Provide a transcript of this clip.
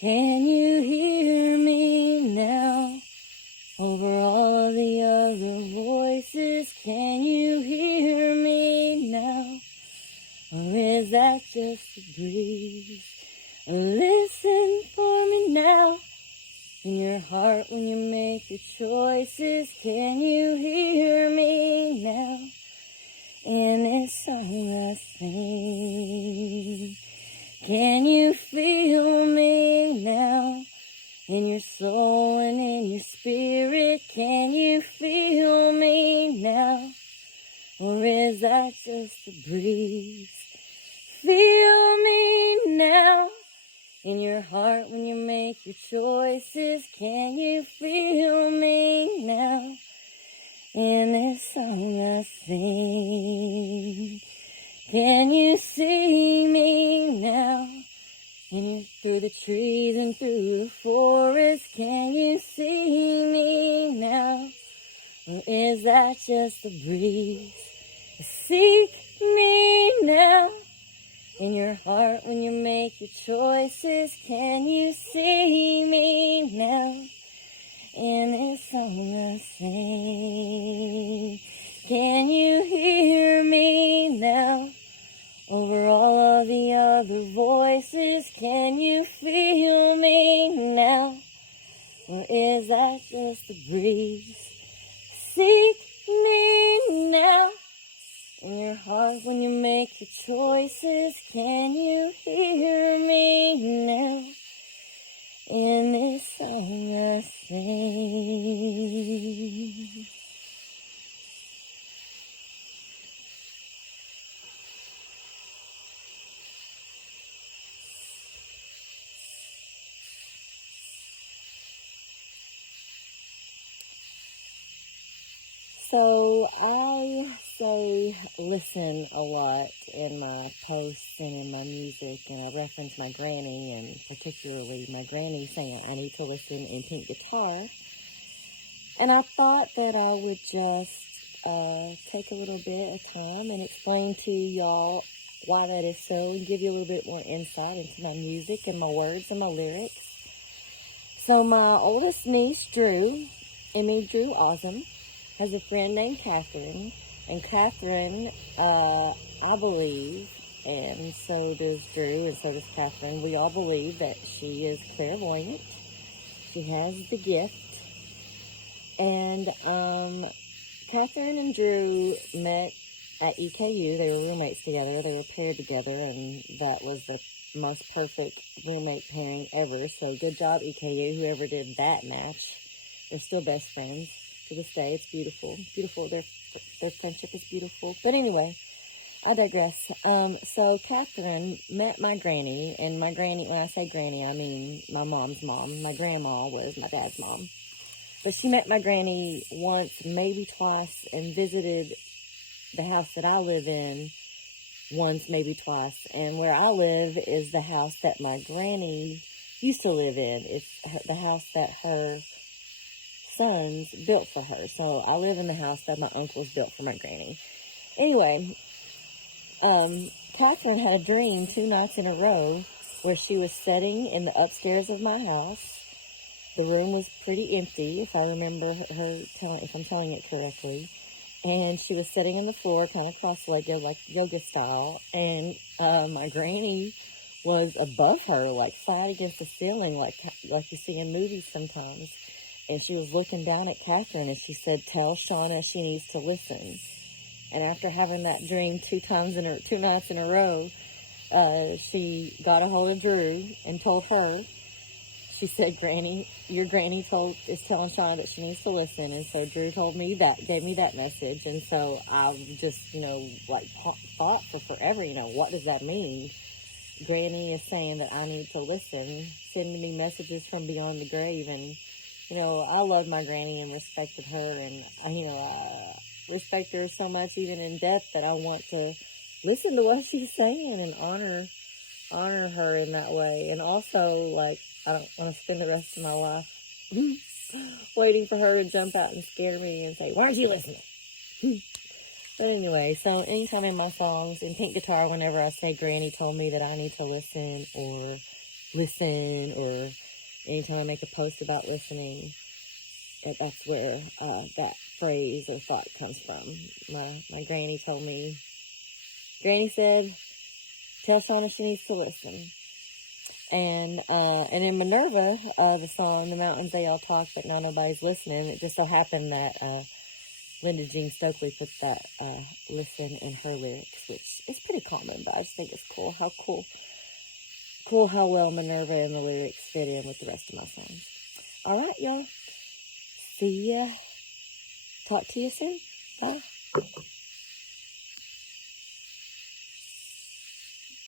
Can you hear me now? Over all of the other voices, can you hear me now? Or is that just a breeze? Listen for me now. In your heart when you make your choices, can you hear me now? In this song I sing, can you feel me now? In your soul and in your spirit, can you feel me now? Or is that just a breeze? Feel me now. In your heart when you make your choices, can you feel me now? In this song I sing, can you see me now? Through the trees and through the forest, can you see me now? Or is that just a breeze? Seek me now. In your heart when you make your choices, can you see me now? In this song I sing, can you hear me now? Over all of the other voices, can you feel me now? Or is that just a breeze? Seek me now. In your heart when you make your choices, can you hear me now? In this song I sing. So I say listen a lot in my posts and in my music, and I reference my granny, and particularly my granny saying I need to listen in pink guitar. And I thought that I would just take a little bit of time and explain to y'all why that is so, and give you a little bit more insight into my music and my words and my lyrics. So my oldest niece, Drew, Emmy Drew Awesome, has a friend named Catherine, and Catherine, I believe, and so does Drew, and so does Catherine, we all believe that she is clairvoyant. She has the gift. And Catherine and Drew met at EKU. They were roommates together. They were paired together, and that was the most perfect roommate pairing ever. So good job, EKU, whoever did that match. They're still best friends to this day. It's beautiful. Beautiful. Their friendship is beautiful. But anyway, I digress. So Catherine met my granny, and my granny, when I say granny, I mean my mom's mom. My grandma was my dad's mom. But she met my granny once, maybe twice, and visited the house that I live in once, maybe twice. And where I live is the house that my granny used to live in. It's the house that her sons built for her. So I live in the house that my uncles built for my granny. Anyway, Catherine had a dream 2 nights in a row where she was sitting in the upstairs of my house. The room was pretty empty, if I remember if I'm telling it correctly. And she was sitting on the floor, kind of cross-legged, like yoga style. And my granny was above her, like flat against the ceiling, like you see in movies sometimes. And she was looking down at Catherine, and she said, "Tell Shauna she needs to listen." And after having that dream 2 nights in a row, she got a hold of Drew and told her. She said, "Granny, your granny is telling Shauna that she needs to listen." And so Drew gave me that message. And so I just, thought for forever, what does that mean? Granny is saying that I need to listen, sending me messages from beyond the grave. And, I loved my granny and respected her. And, I respect her so much, even in death, that I want to listen to what she's saying and honor her in that way. And also, I don't want to spend the rest of my life waiting for her to jump out and scare me and say, "Why aren't you listening?" But anyway, so anytime in my songs, in pink guitar, whenever I say Granny told me that I need to listen, or listen, or anytime I make a post about listening, that's where that phrase or thought comes from. My granny told me, Granny said, tell Shauna she needs to listen. And in Minerva, the song, The Mountains They All Talk, But Now Nobody's Listening, it just so happened that Linda Jean Stokely put that listen in her lyrics, which is pretty common, but I just think it's cool how well Minerva and the lyrics fit in with the rest of my songs. All right, y'all. See ya. Talk to you soon. Bye.